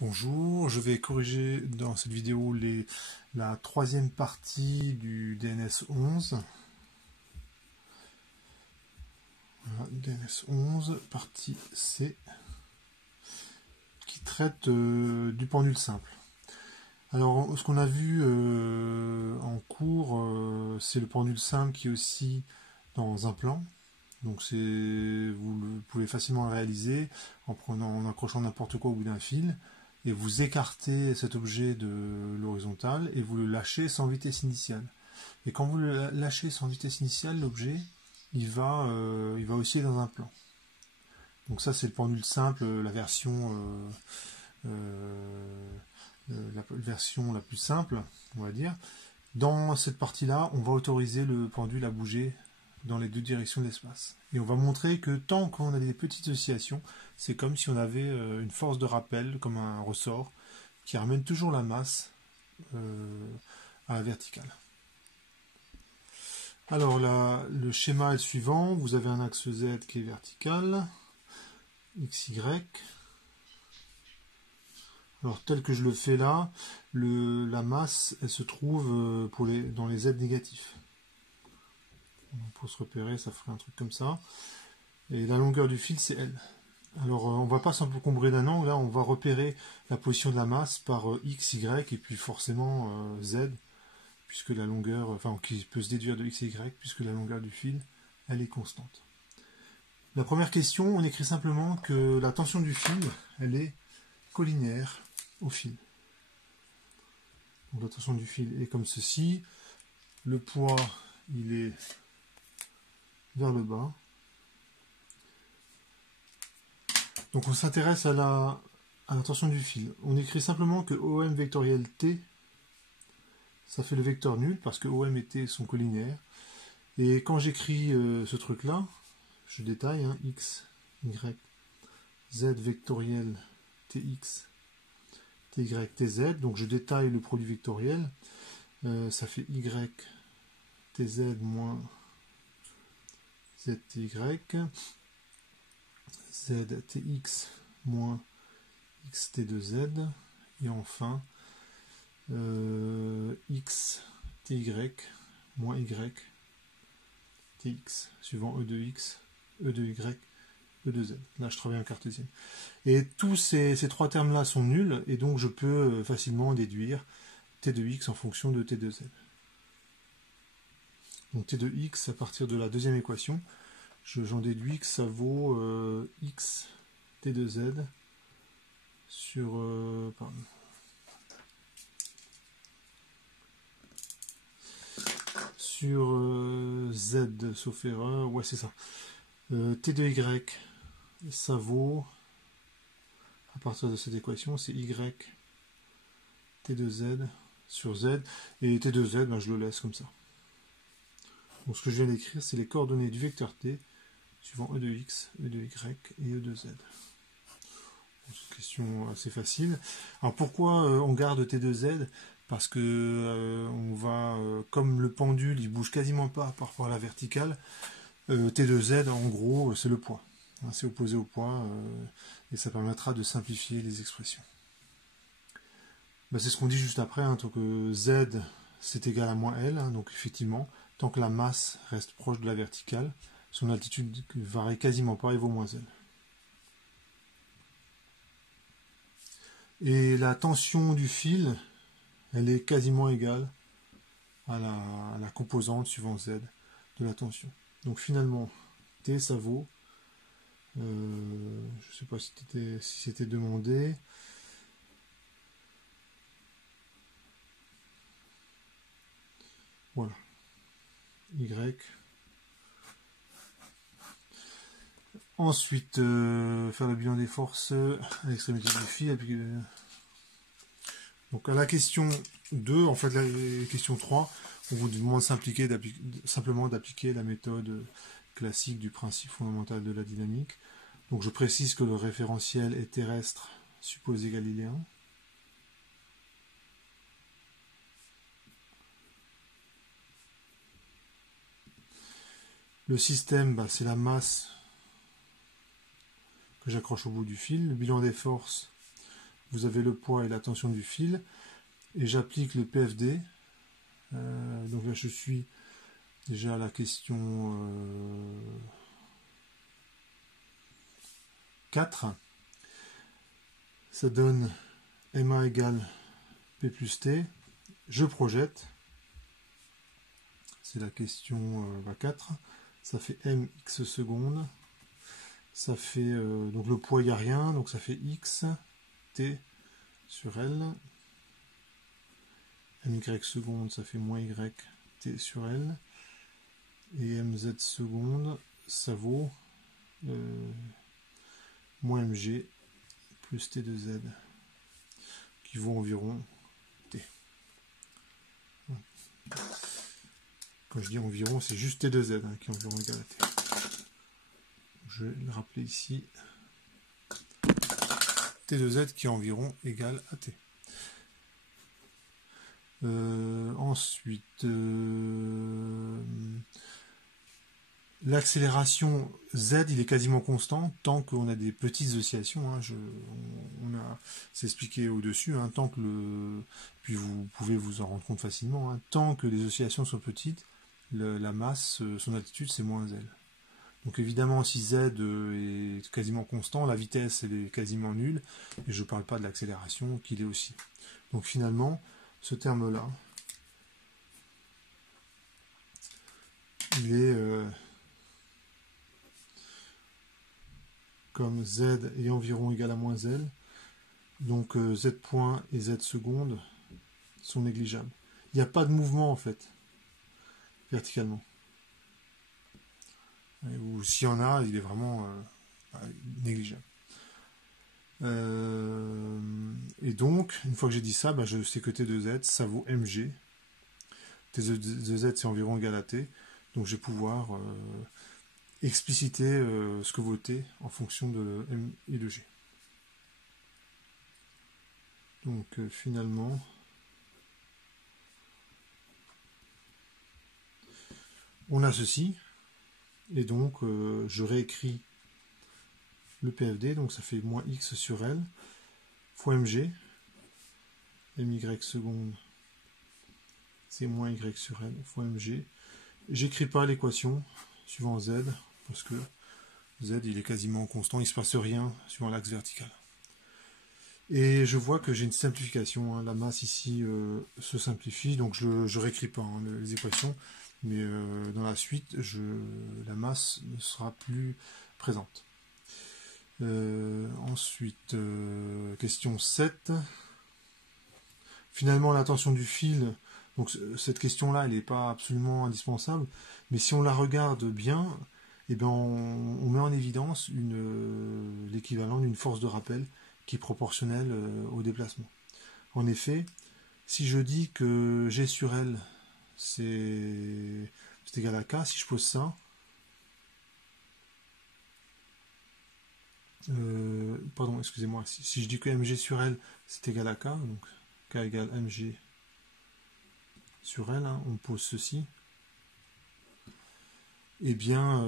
Bonjour, je vais corriger dans cette vidéo la troisième partie du DNS 11. Voilà, DNS 11, partie C, qui traite du pendule simple. Alors, ce qu'on a vu en cours, c'est le pendule simple qui est aussi dans un plan. Donc vous pouvez facilement le réaliser en accrochant n'importe quoi au bout d'un fil. Et vous écartez cet objet de l'horizontale et vous le lâchez sans vitesse initiale. Et quand vous le lâchez sans vitesse initiale, l'objet, il va osciller dans un plan. Donc ça, c'est le pendule simple, la version la plus simple, on va dire. Dans cette partie-là, on va autoriser le pendule à bouger dans les deux directions de l'espace. Et on va montrer que tant qu'on a des petites oscillations, c'est comme si on avait une force de rappel, comme un ressort, qui ramène toujours la masse à la verticale. Alors là, le schéma est le suivant. Vous avez un axe Z qui est vertical, XY. Alors tel que je le fais là, la masse, elle se trouve dans les Z négatifs. Pour se repérer, ça ferait un truc comme ça. Et la longueur du fil, c'est L. Alors, on ne va pas s'encombrer d'un angle. Là, on va repérer la position de la masse par X, Y, et puis forcément Z, puisque la longueur, qui peut se déduire de X et Y, puisque la longueur du fil, elle est constante. La première question, on écrit simplement que la tension du fil, elle est collinéaire au fil. Donc, la tension du fil est comme ceci. Le poids, il est vers le bas. Donc on s'intéresse à la tension du fil. On écrit simplement que OM vectoriel T, ça fait le vecteur nul, parce que OM et T sont collinéaires. Et quand j'écris ce truc-là, je détaille, X, Y, Z vectoriel TX, TY, TZ. Donc je détaille le produit vectoriel. Ça fait Y, TZ moins ZTY. ZTX moins XT2Z, et enfin XTY moins YTX, suivant E de X, E de Y, E de Z. Là, je travaille en cartésienne. Et tous ces trois termes-là sont nuls, et donc je peux facilement déduire T de X en fonction de T de Z. Donc T de X, à partir de la deuxième équation, j'en déduis que ça vaut X T de Z sur Z, sauf erreur, ouais c'est ça. T de Y, ça vaut, à partir de cette équation, c'est Y T de Z sur Z, et T de Z, je le laisse comme ça. Donc ce que je viens d'écrire, c'est les coordonnées du vecteur T, suivant E de X, E de Y et E de Z. C'est une question assez facile. Alors pourquoi on garde T de Z? Parce que comme le pendule il bouge quasiment pas par rapport à la verticale, T de Z en gros c'est le poids. C'est opposé au poids et ça permettra de simplifier les expressions. C'est ce qu'on dit juste après, tant que Z c'est égal à moins L, donc effectivement, tant que la masse reste proche de la verticale, son altitude varie quasiment pas et vaut moins L. Et la tension du fil, elle est quasiment égale à la composante suivant Z de la tension. Donc finalement, T, ça vaut, je ne sais pas si c'était demandé, voilà, Y. Ensuite, faire le bilan des forces à l'extrémité du fil. Donc à la question 2, en fait la question 3, on vous demande simplement d'appliquer la méthode classique du principe fondamental de la dynamique. Donc je précise que le référentiel est terrestre supposé galiléen. Le système, c'est la masse que j'accroche au bout du fil. Le bilan des forces, vous avez le poids et la tension du fil, et j'applique le PFD. Donc là je suis déjà à la question 4. Ça donne MA égale P plus T. Je projette. C'est la question 4. Ça fait mx secondes. Ça fait donc le poids, il n'y a rien, donc ça fait x t sur L. My secondes, ça fait moins y t sur L. Et mz secondes, ça vaut moins mg plus t de z, qui vaut environ t. Quand je dis environ, c'est juste t de z qui est environ égal à t. Je vais le rappeler ici. T de z qui est environ égal à t. Ensuite, l'accélération z, il est quasiment constant tant qu'on a des petites oscillations. Hein, c'est expliqué au-dessus. Hein, tant que puis vous pouvez vous en rendre compte facilement. Hein, tant que les oscillations sont petites, la masse, son altitude, c'est moins L. Donc évidemment, si z est quasiment constant, la vitesse elle est quasiment nulle, et je ne parle pas de l'accélération qui l'est aussi. Donc finalement, ce terme-là, il est comme z est environ égal à moins L, donc z point et z seconde sont négligeables. Il n'y a pas de mouvement en fait, verticalement. Ou s'il y en a, il est vraiment négligeable. Et donc, une fois que j'ai dit ça, je sais que t de z, ça vaut mg. T de z, c'est environ égal à t. Donc, je vais pouvoir expliciter ce que vaut t en fonction de m et de g. Donc, finalement, on a ceci. Et donc, je réécris le PFD, donc ça fait moins x sur L fois mg, my seconde, c'est moins y sur L fois mg. J'écris pas l'équation suivant z, parce que z il est quasiment constant, il ne se passe rien suivant l'axe vertical. Et je vois que j'ai une simplification, hein. La masse ici se simplifie, donc je ne réécris pas les équations, mais dans la suite, la masse ne sera plus présente. Ensuite, question 7. Finalement, la tension du fil, donc cette question-là, elle n'est pas absolument indispensable, mais si on la regarde bien, eh ben on met en évidence l'équivalent d'une force de rappel qui est proportionnelle au déplacement. En effet, si je dis que G sur L, c'est égal à K, si je pose ça, pardon, excusez-moi, si je dis que mg sur L c'est égal à K, donc K égale mg sur L, hein, on pose ceci, et bien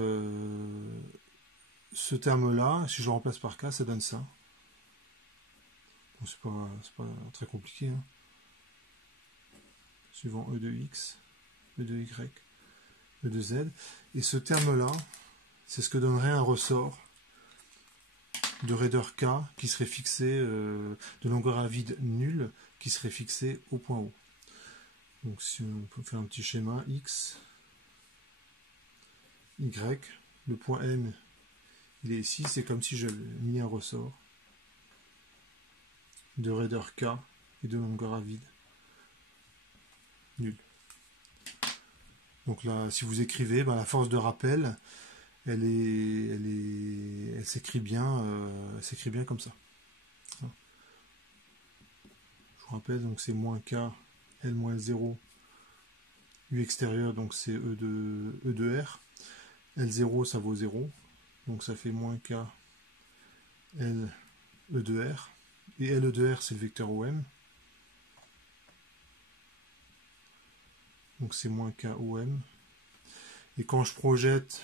ce terme-là, si je le remplace par K, ça donne ça. Bon, c'est pas très compliqué, hein. Suivant E de X, E de Y, E de Z, et ce terme-là, c'est ce que donnerait un ressort de raideur K qui serait fixé, de longueur à vide nulle, qui serait fixé au point O. Donc si on peut faire un petit schéma, X, Y, le point M, il est ici, c'est comme si j'avais mis un ressort de raideur K et de longueur à vide nulle. Donc là, si vous écrivez, la force de rappel, elle s'écrit bien comme ça. Je vous rappelle, donc c'est moins K, L moins 0, U extérieur, donc c'est E de R. L0, ça vaut 0, donc ça fait moins K, L, E de R. Et L E de R, c'est le vecteur OM. Donc c'est moins K OM. Et quand je projette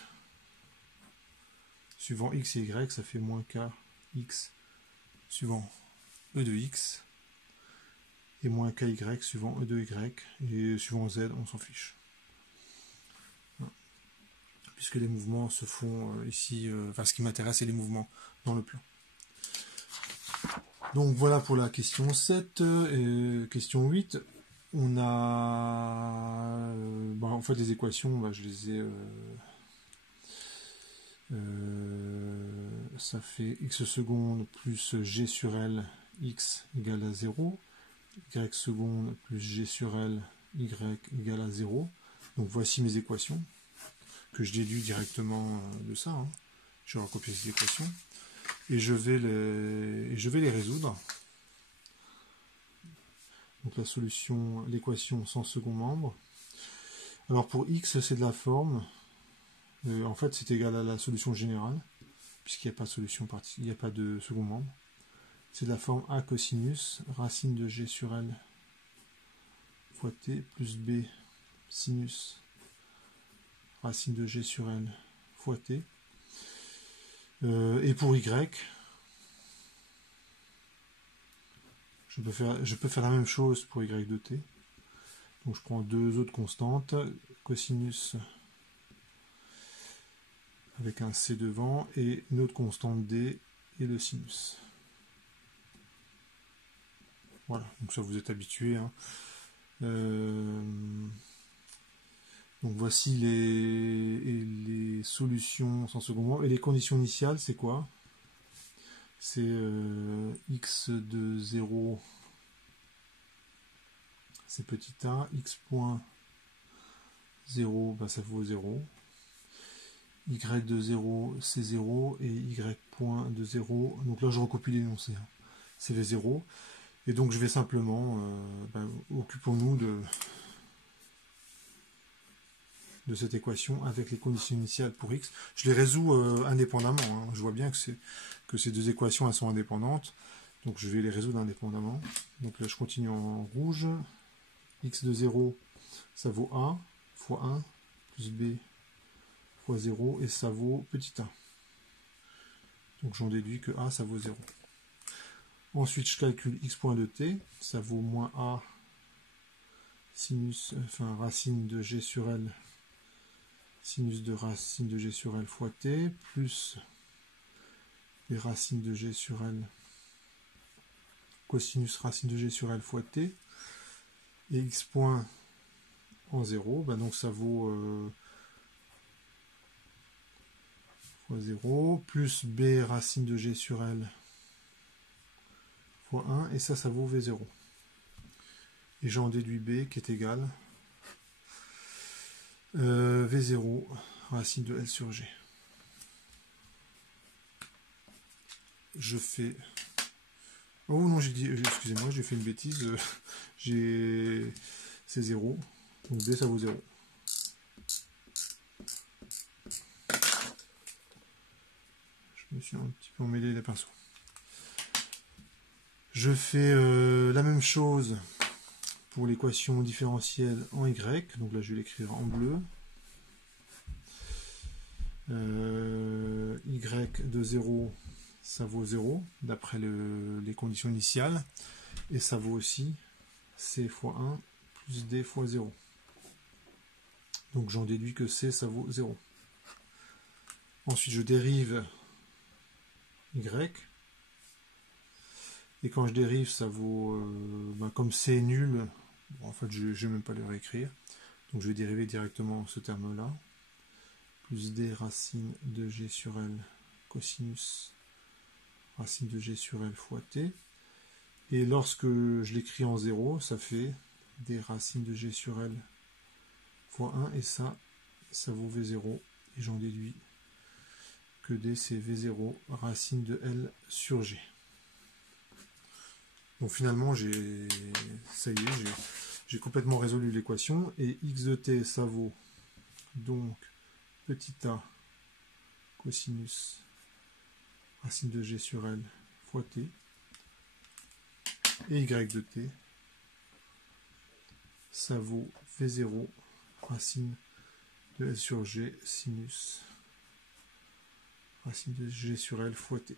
suivant X et Y, ça fait moins K X suivant e de x et moins ky suivant e de y, et suivant z, on s'en fiche. Voilà. Puisque les mouvements se font ici, enfin ce qui m'intéresse, c'est les mouvements dans le plan. Donc voilà pour la question 7. Question 8, on a en fait les équations, je les ai ça fait x seconde plus g sur l x égale à 0, y seconde plus g sur l y égale à 0. Donc voici mes équations que je déduis directement de ça. Hein. Je vais recopier ces équations et je vais les résoudre. Donc la solution, l'équation sans second membre. Alors pour x, c'est de la forme. En fait, c'est égal à la solution générale, puisqu'il n'y a pas de solution il n'y a pas de second membre. C'est de la forme a cosinus, racine de g sur l fois t, plus b sinus, racine de g sur l fois t. Et pour y, je peux faire la même chose pour y de t. Donc je prends deux autres constantes, cosinus avec un c devant et une autre constante d et le sinus. Voilà, donc ça vous êtes habitué. Hein. Donc voici les solutions sans second membre. Et les conditions initiales, c'est quoi? C'est x de 0, c'est petit a, x point 0, ça vaut 0. Y de 0, c'est 0, et y point de 0, donc là je recopie l'énoncé, hein. C'est V0. Et donc je vais simplement, occupons-nous de cette équation avec les conditions initiales pour x. Je les résous indépendamment. Hein. Je vois bien que ces deux équations elles sont indépendantes. Donc je vais les résoudre indépendamment. Donc là je continue en rouge. X de 0, ça vaut a fois 1 plus b fois 0 et ça vaut petit a. Donc j'en déduis que a ça vaut 0. Ensuite je calcule x point de t, ça vaut moins a sinus, racine de g sur l, sinus de racine de g sur l fois t, plus les racines de g sur l, cosinus racine de g sur l fois t, et x point en 0, donc ça vaut fois 0, plus b racine de g sur l fois 1, et ça vaut v0. Et j'en déduis b qui est égal v0 racine de l sur g. Je fais... Oh non, j'ai dit... Excusez-moi, j'ai fait une bêtise. C'est 0. Donc b ça vaut 0. Je me suis un petit peu emmêlé les pinceaux. Je fais la même chose pour l'équation différentielle en y. Donc là je vais l'écrire en bleu. Y de 0, ça vaut 0 d'après les conditions initiales. Et ça vaut aussi c fois 1 plus d fois 0. Donc j'en déduis que c ça vaut 0. Ensuite je dérive y. Et quand je dérive, ça vaut, comme c est nul, en fait je ne vais même pas le réécrire. Donc je vais dériver directement ce terme-là. Plus d racine de g sur l cosinus racine de g sur l fois t. Et lorsque je l'écris en 0, ça fait d racine de g sur l fois 1. Et ça vaut v0. Et j'en déduis que d c'est v0 racine de l sur g. Donc finalement, ça y est, j'ai complètement résolu l'équation. Et x de t, ça vaut donc petit a cosinus racine de g sur l fois t. Et y de t, ça vaut v0 racine de l sur g sinus racine de g sur l fois t.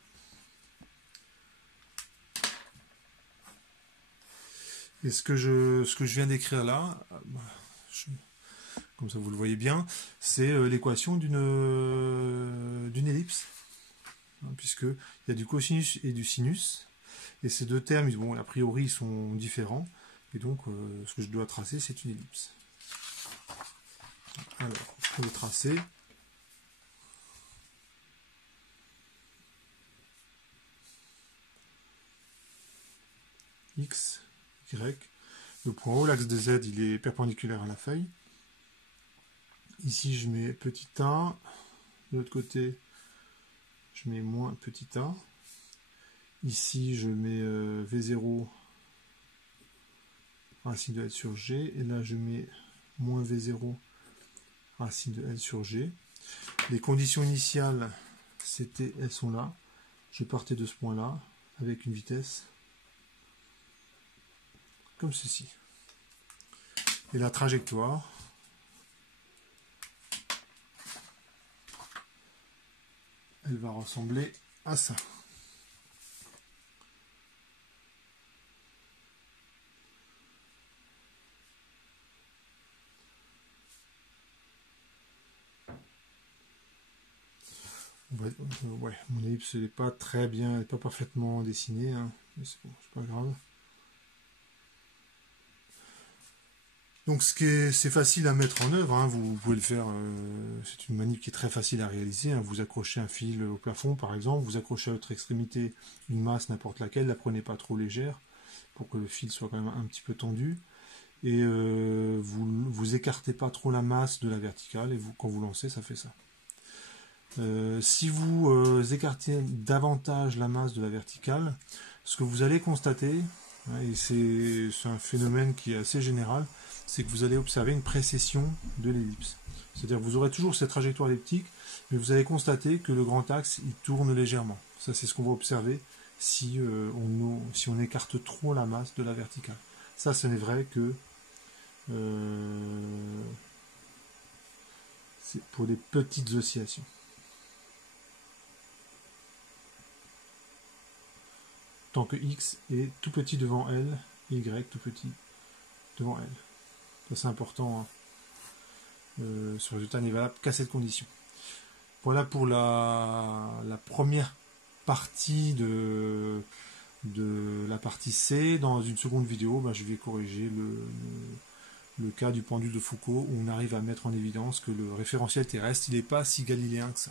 Et ce que je viens d'écrire là, comme ça vous le voyez bien, c'est l'équation d'une ellipse, hein, puisqu'il y a du cosinus et du sinus, et ces deux termes, bon, a priori, ils sont différents, et donc ce que je dois tracer, c'est une ellipse. Alors, pour le tracer, X, Y, le point O, l'axe de Z, il est perpendiculaire à la feuille. Ici, je mets petit a, de l'autre côté, je mets moins petit a. Ici, je mets V0 racine de L sur G, et là, je mets moins V0 racine de L sur G. Les conditions initiales, elles sont là. Je partais de ce point-là, avec une vitesse comme ceci. Et la trajectoire, elle va ressembler à ça. Ouais, mon ellipse n'est pas très bien, pas parfaitement dessinée, hein, mais c'est bon, c'est pas grave. Donc c'est facile à mettre en œuvre, hein, vous pouvez le faire, c'est une manip qui est très facile à réaliser, hein, vous accrochez un fil au plafond par exemple, vous accrochez à l'autre extrémité une masse n'importe laquelle, la prenez pas trop légère pour que le fil soit quand même un petit peu tendu, et vous écartez pas trop la masse de la verticale, et quand vous lancez, ça fait ça. Si vous écartez davantage la masse de la verticale, ce que vous allez constater, hein, et c'est un phénomène qui est assez général, c'est que vous allez observer une précession de l'ellipse. C'est-à-dire que vous aurez toujours cette trajectoire elliptique, mais vous allez constater que le grand axe il tourne légèrement. Ça, c'est ce qu'on va observer si on écarte trop la masse de la verticale. Ça, ce n'est vrai que c'est pour des petites oscillations. Tant que X est tout petit devant L, Y tout petit devant L. Ça c'est important, hein. Ce résultat n'est valable qu'à cette condition. Voilà pour la première partie de la partie C. Dans une seconde vidéo, je vais corriger le cas du pendule de Foucault où on arrive à mettre en évidence que le référentiel terrestre il n'est pas si galiléen que ça.